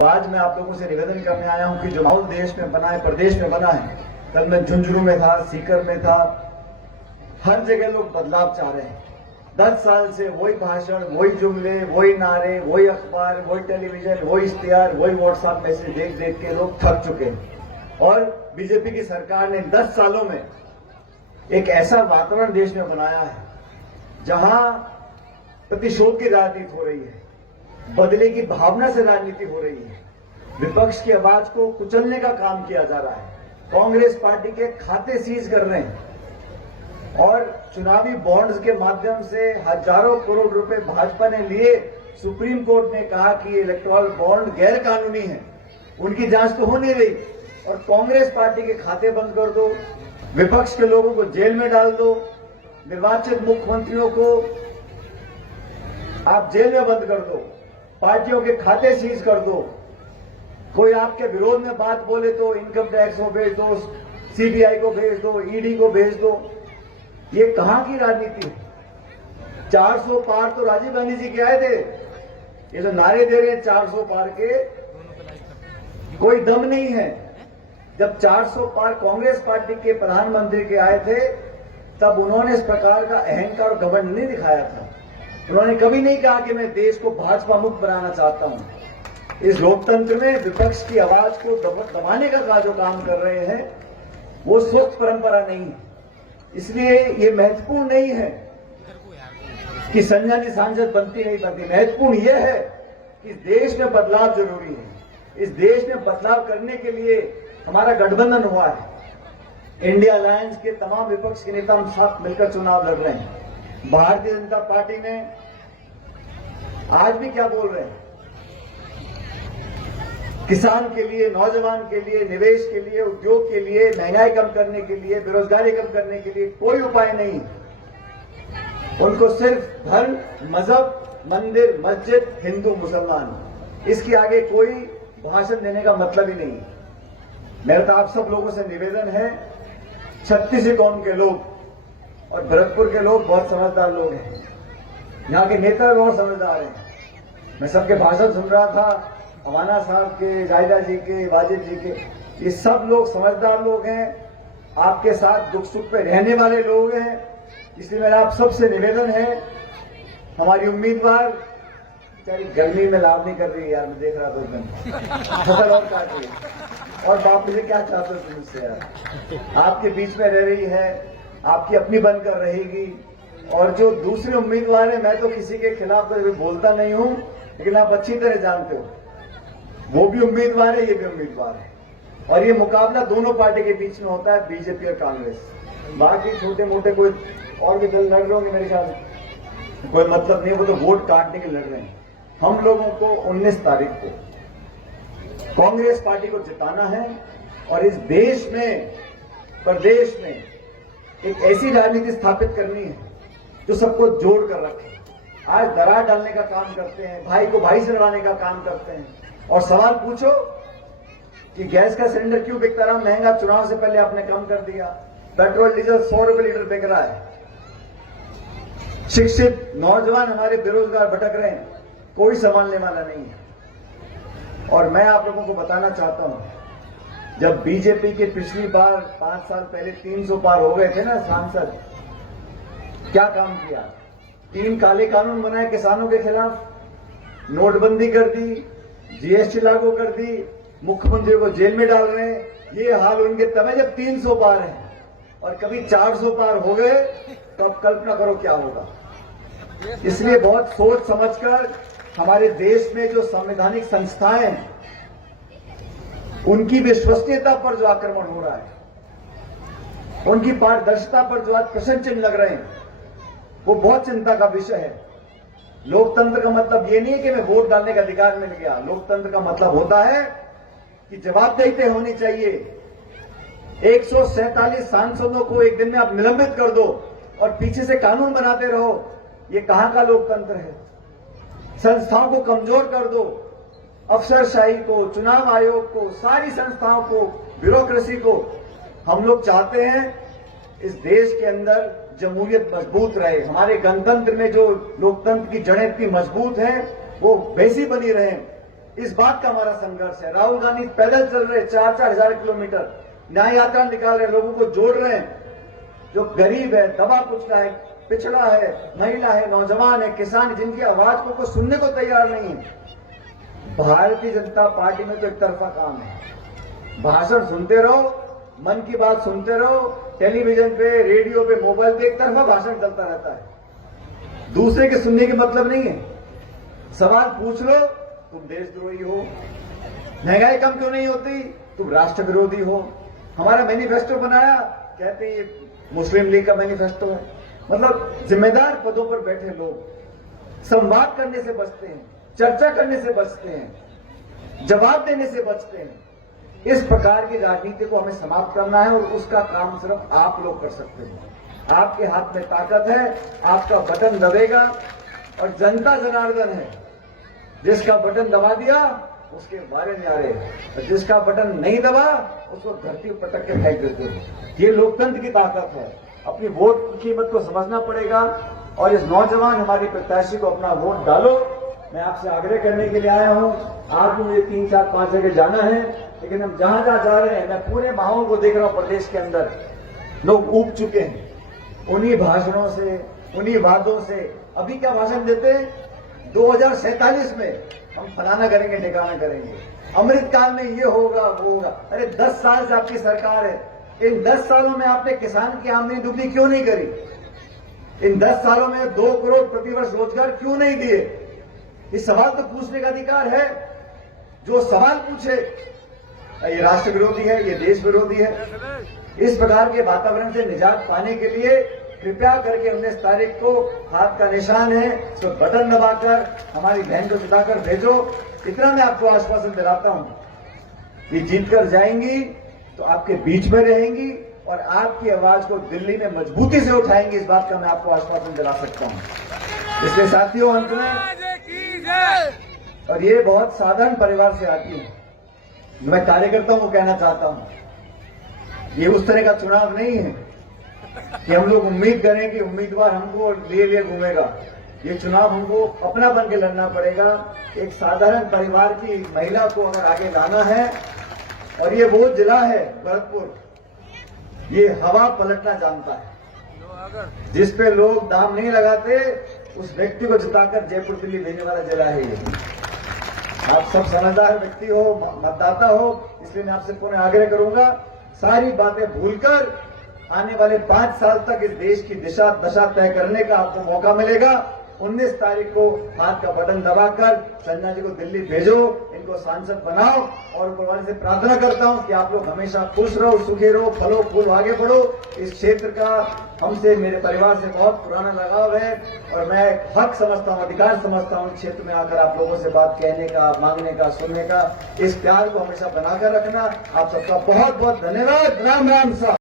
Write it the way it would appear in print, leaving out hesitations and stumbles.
आज मैं आप लोगों से निवेदन करने आया हूं कि जो माहौल देश में बना है, प्रदेश में बना है, कल मैं झुंझुनू में था, सीकर में था, हर जगह लोग बदलाव चाह रहे हैं। 10 साल से वही भाषण, वही जुमले, वही नारे, वही अखबार, वही टेलीविजन, वही इश्तिहार, वही व्हाट्सएप मैसेज देख देख के लोग थक चुके हैं। और बीजेपी की सरकार ने 10 सालों में एक ऐसा वातावरण देश में बनाया है जहां प्रतिशोध की राजनीति हो रही है, बदले की भावना से राजनीति हो रही है, विपक्ष की आवाज को कुचलने का काम किया जा रहा है, कांग्रेस पार्टी के खाते सीज कर रहे हैं और चुनावी बॉन्ड्स के माध्यम से हजारों करोड़ रुपए भाजपा ने लिए। सुप्रीम कोर्ट ने कहा कि इलेक्टोरल बॉन्ड गैर कानूनी है, उनकी जांच तो हो नहीं रही और कांग्रेस पार्टी के खाते बंद कर दो, विपक्ष के लोगों को जेल में डाल दो, निर्वाचित मुख्यमंत्रियों को आप जेल में बंद कर दो, पार्टियों के खाते सीज कर दो, कोई आपके विरोध में बात बोले तो इनकम टैक्स को भेज दो, सीबीआई को भेज दो, ईडी को भेज दो। ये कहां की राजनीति है? 400 पार तो राजीव गांधी जी के आए थे, ये जो नारे दे रहे हैं 400 पार के, कोई दम नहीं है। जब 400 पार कांग्रेस पार्टी के प्रधानमंत्री के आए थे तब उन्होंने इस प्रकार का अहंकार और घमंड नहीं दिखाया था। उन्होंने कभी नहीं कहा कि मैं देश को भाजपा मुक्त बनाना चाहता हूं। इस लोकतंत्र में विपक्ष की आवाज को दबाने का जो काम कर रहे हैं वो स्वस्थ परंपरा नहीं है। इसलिए ये महत्वपूर्ण नहीं है कि संजय जी सांसद बनती नहीं बनती, महत्वपूर्ण यह है कि देश में बदलाव जरूरी है। इस देश में बदलाव करने के लिए हमारा गठबंधन हुआ है, इंडिया अलायंस के तमाम विपक्ष के नेता हम साथ मिलकर चुनाव लड़ रहे हैं। भारतीय जनता पार्टी ने आज भी क्या बोल रहे हैं? किसान के लिए, नौजवान के लिए, निवेश के लिए, उद्योग के लिए, महंगाई कम करने के लिए, बेरोजगारी कम करने के लिए कोई उपाय नहीं। उनको सिर्फ धर्म, मजहब, मंदिर, मस्जिद, हिंदू, मुसलमान, इसके आगे कोई भाषण देने का मतलब ही नहीं। मेरा तो आप सब लोगों से निवेदन है, छत्तीसगढ़ कौम के लोग और भरतपुर के लोग बहुत समझदार लोग हैं, यहाँ के नेता बहुत समझदार हैं। मैं सबके भाषण सुन रहा था, अवाना साहब के, जायदा जी के, वाजिद जी के, ये सब लोग समझदार लोग हैं, आपके साथ दुख सुख पे रहने वाले लोग हैं। इसलिए मेरा आप सबसे निवेदन है, हमारी उम्मीदवार बेचारी गर्मी में लाभ नहीं कर रही यार, मैं देख रहा था एकदम फसल और काट रही है। और बाप मुझे क्या चाहते हो तुम मुझसे यार? आपके बीच में रह रही है, आपकी अपनी बनकर रहेगी। और जो दूसरे उम्मीदवार है, मैं तो किसी के खिलाफ तो बोलता नहीं हूं, लेकिन आप अच्छी तरह जानते हो वो भी उम्मीदवार है, ये भी उम्मीदवार है और ये मुकाबला दोनों पार्टी के बीच में होता है, बीजेपी और कांग्रेस। बाकी छोटे मोटे कोई और भी दल लड़ रहे होंगे, मेरे ख्याल में कोई मतलब नहीं, वो तो वोट काटने के लड़ रहे हैं। हम लोगों को 19 तारीख को कांग्रेस पार्टी को जिताना है और इस देश में, प्रदेश में एक ऐसी राजनीति स्थापित करनी है जो सबको जोड़ कर रखे। आज दरार डालने का काम करते हैं, भाई को भाई से लड़ाने का काम करते हैं। और सवाल पूछो कि गैस का सिलेंडर क्यों बिकता रहा महंगा? चुनाव से पहले आपने कम कर दिया। पेट्रोल डीजल 100 रुपए लीटर बिक रहा है। शिक्षित नौजवान हमारे बेरोजगार भटक रहे हैं, कोई संभालने वाला नहीं है। और मैं आप लोगों को बताना चाहता हूं, जब बीजेपी के पिछली बार 5 साल पहले 300 पार हो गए थे ना सांसद, क्या काम किया? 3 काले कानून बनाए किसानों के खिलाफ, नोटबंदी कर दी, जीएसटी लागू कर दी, मुख्यमंत्री को जेल में डाल रहे हैं। ये हाल उनके तब है जब 300 पार है, और कभी 400 पार हो गए तो अब कल्पना करो क्या होगा। इसलिए बहुत सोच समझकर हमारे देश में जो संवैधानिक संस्थाएं हैं उनकी विश्वसनीयता पर जो आक्रमण हो रहा है, उनकी पारदर्शिता पर जो आज प्रश्न चिन्ह लग रहे हैं, वो बहुत चिंता का विषय है। लोकतंत्र का मतलब ये नहीं है कि मैं वोट डालने का अधिकार मिल गया। लोकतंत्र का मतलब होता है कि जवाबदेही होनी चाहिए। 147 सांसदों को एक दिन में आप निलंबित कर दो और पीछे से कानून बनाते रहो, ये कहां का लोकतंत्र है? संस्थाओं को कमजोर कर दो, अफसरशाही को, चुनाव आयोग को, सारी संस्थाओं को, ब्यूरोक्रेसी को। हम लोग चाहते हैं इस देश के अंदर जमहूरियत मजबूत रहे, हमारे गणतंत्र में जो लोकतंत्र की जड़ें इतनी मजबूत हैं वो वैसी बनी रहे। इस बात का हमारा संघर्ष है। राहुल गांधी पैदल चल रहे 4-4 हजार किलोमीटर, न्याय यात्रा निकाल रहे, लोगों को जोड़ रहे हैं। जो गरीब है, दबा कुचला है, पिछड़ा है, महिला है, नौजवान है, किसान, जिनकी आवाज को कोई सुनने को तैयार नहीं है। भारतीय जनता पार्टी में तो एक तरफा काम है। भाषण सुनते रहो, मन की बात सुनते रहो, टेलीविजन पे, रेडियो पे, मोबाइल पे एक तरफा भाषण चलता रहता है। दूसरे के सुनने के मतलब नहीं है। सवाल पूछ लो, तुम देशद्रोही हो। महंगाई कम क्यों नहीं होती? तुम राष्ट्र विरोधी हो। हमारा मैनिफेस्टो बनाया, कहते हैं ये मुस्लिम लीग का मैनिफेस्टो है। मतलब जिम्मेदार पदों पर बैठे लोग संवाद करने से बचते हैं, चर्चा करने से बचते हैं, जवाब देने से बचते हैं। इस प्रकार की राजनीति को हमें समाप्त करना है और उसका काम सिर्फ आप लोग कर सकते हैं। आपके हाथ में ताकत है, आपका बटन दबेगा और जनता जनार्दन है। जिसका बटन दबा दिया उसके बारे न्यारे, और जिसका बटन नहीं दबा उसको धरती पर पटक के फेंक देते हैं। ये लोकतंत्र की ताकत है। अपनी वोट की कीमत को समझना पड़ेगा और इस नौजवान हमारी प्रत्याशी को अपना वोट डालो। मैं आपसे आग्रह करने के लिए आया हूं। आपको मुझे 3-4-5 जगह जाना है, लेकिन हम जहां जहां जा रहे हैं, मैं पूरे माहौल को देख रहा हूं। प्रदेश के अंदर लोग ऊब चुके हैं उन्हीं भाषणों से, उन्हीं वादों से। अभी क्या भाषण देते हैं? 2047 में हम फलाना करेंगे, ठिकाना करेंगे, अमृत काल में ये होगा, वो होगा। अरे 10 साल से आपकी सरकार है। इन 10 सालों में आपने किसान की आमदनी दुगनी क्यों नहीं करी? इन 10 सालों में 2 करोड़ प्रतिवर्ष रोजगार क्यों नहीं दिए? इस सवाल तो पूछने का अधिकार है। जो सवाल पूछे ये राष्ट्र विरोधी है, ये देश विरोधी है। इस प्रकार के वातावरण से निजात पाने के लिए कृपया करके 19 तारीख को हाथ का निशान है, तो बटन दबाकर हमारी बहन को जिताकर भेजो। इतना मैं आपको आश्वासन दिलाता हूं कि जीतकर जाएंगी तो आपके बीच में रहेंगी और आपकी आवाज को दिल्ली में मजबूती से उठाएंगी। इस बात का मैं आपको आश्वासन दिला सकता हूं। इसलिए साथियों, अंत में, और ये बहुत साधारण परिवार से आती है, मैं कार्यकर्ताओं को कहना चाहता हूं, ये उस तरह का चुनाव नहीं है कि हम लोग उम्मीद करें कि उम्मीदवार हमको लिए घूमेगा। ये चुनाव हमको अपना बन के लड़ना पड़ेगा। एक साधारण परिवार की महिला को अगर आगे लाना है, और ये वो जिला है भरतपुर, ये हवा पलटना जानता है। जिस पे लोग दाम नहीं लगाते उस व्यक्ति को जिताकर जयपुर दिल्ली भेजने वाला जिला है ये। आप सब समझदार व्यक्ति हो, मतदाता हो, इसलिए मैं आपसे पुनः आग्रह करूंगा, सारी बातें भूलकर आने वाले 5 साल तक इस देश की दिशा दशा तय करने का आपको मौका मिलेगा। 19 तारीख को हाथ का बटन दबाकर संजय जी को दिल्ली भेजो, इनको सांसद बनाओ। और ऊपर वाले से प्रार्थना करता हूं कि आप लोग हमेशा खुश रहो, सुखी रहो, फलो फूल आगे बढ़ो। इस क्षेत्र का हमसे, मेरे परिवार से बहुत पुराना लगाव है और मैं हक समझता हूं, अधिकार समझता हूं इस क्षेत्र में आकर आप लोगों से बात कहने का, मांगने का, सुनने का। इस प्यार को हमेशा बनाकर रखना। आप सबका बहुत बहुत धन्यवाद। राम राम साहब।